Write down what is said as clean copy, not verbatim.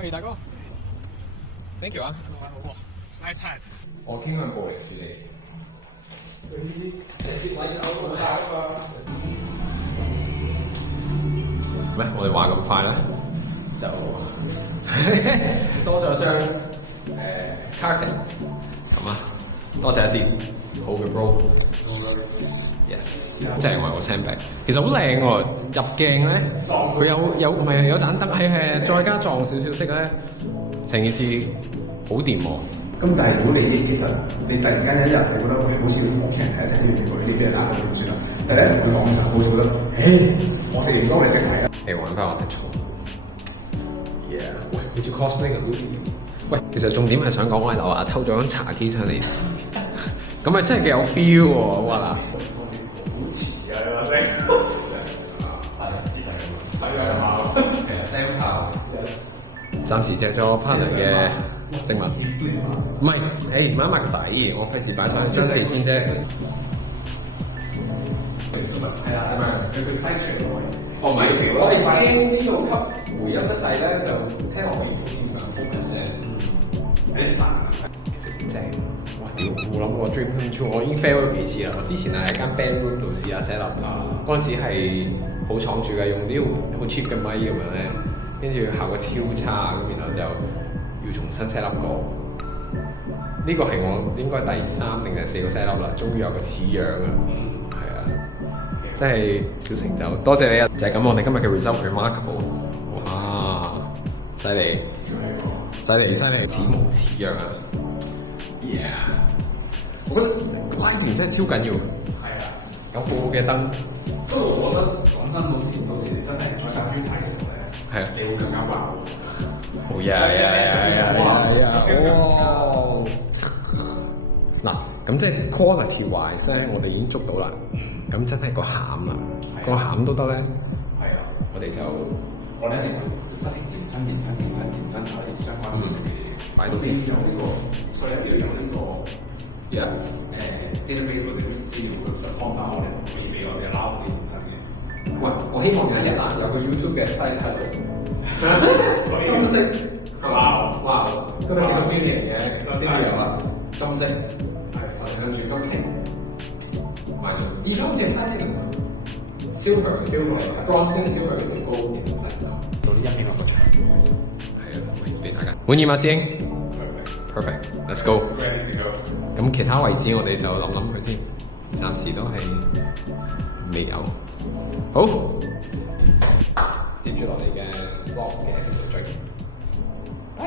喂，大哥，thank you 啊，好喎，nice hat。我傾向過嚟處理。直接揾手攞卡啊！咩？我哋話咁快咧，就多咗張卡片咁啊！多謝一節好嘅 bro。Yes， 即係我個 sandbag，其實好靚喎。入鏡咧，佢有唔係有盞燈，係再加撞少少色咧，成件事好掂喎。咁但係如果你其實你突然間一日你覺得喂好似屋企人睇一睇呢啲俾人打到點算啊？但係咧同佢講嘅時候，好似覺得，我食年糕你識睇啊？誒玩翻我哋草 ，yeah， 喂，你做 cosplay 嘅 Luffy？ 喂，其實重點係想講我喺樓下偷咗張茶幾上嚟試，咁咪真係幾有 feel 喎，哇啦！好似啊，你話聲，係啊，釘炮，暫時借咗 partner 嘅證物，唔係，誒抹一抹個底，我費事擺晒身地先啫。係啊，係咪？佢西傳嘅位。哦，唔係，我係驚呢度吸回音得滯咧，就聽落去好似兩風一聲，有啲散。其實好正，哇！屌，冇諗過 dream come true，我已經 fail 咗幾次啦。我之前係喺間 band room 度試下 set up 嗰陣時係好闖住嘅，用啲好 cheap 嘅咪咁樣咧，跟住效果超差，咁然後就要重新 set up 過。呢個係我應該第3定第4個 set up 啦，終於有個似樣啦。係啊，真係小成就，多謝你啊！就係咁，我哋今日嘅 result remarkable。哇，犀利，犀利，犀利，似模似樣啊 ！Yeah， 我覺得拉前真係超緊要。係啊，有好好嘅燈。不過我覺得講真，到時真係再搭標題嘅時候咧，係啊，你會更加爆。好呀！哇！嗱，咁即係 quality wise 咧，我哋已經捉到啦。咁真係個餡啊，個餡都得咧。係啊，我哋就我哋一定會不停延伸睇相關嘅嘢，擺到先。有呢個，所以一定要有呢個。database 嗰啲資料去 support 翻我哋，可以俾我哋撈啲延伸嘅。喂，我希望有一日啦，有個 YouTube 嘅 site 喺度，金色係嘛？哇！今日幾個 million 嘅，先有啦，金色係我哋諗住金色，買咗。而家好似 platinum、silver、bronze 跟 silver 呢個高嘅 platinum，到呢一面落個場，係啊，俾大家滿意嗎，師兄 ？Perfect，let's go。咁其他位置我哋就諗佢先，暫時都係未有。好，接住落嚟嘅 vlog 嘅 episode 再見，拜。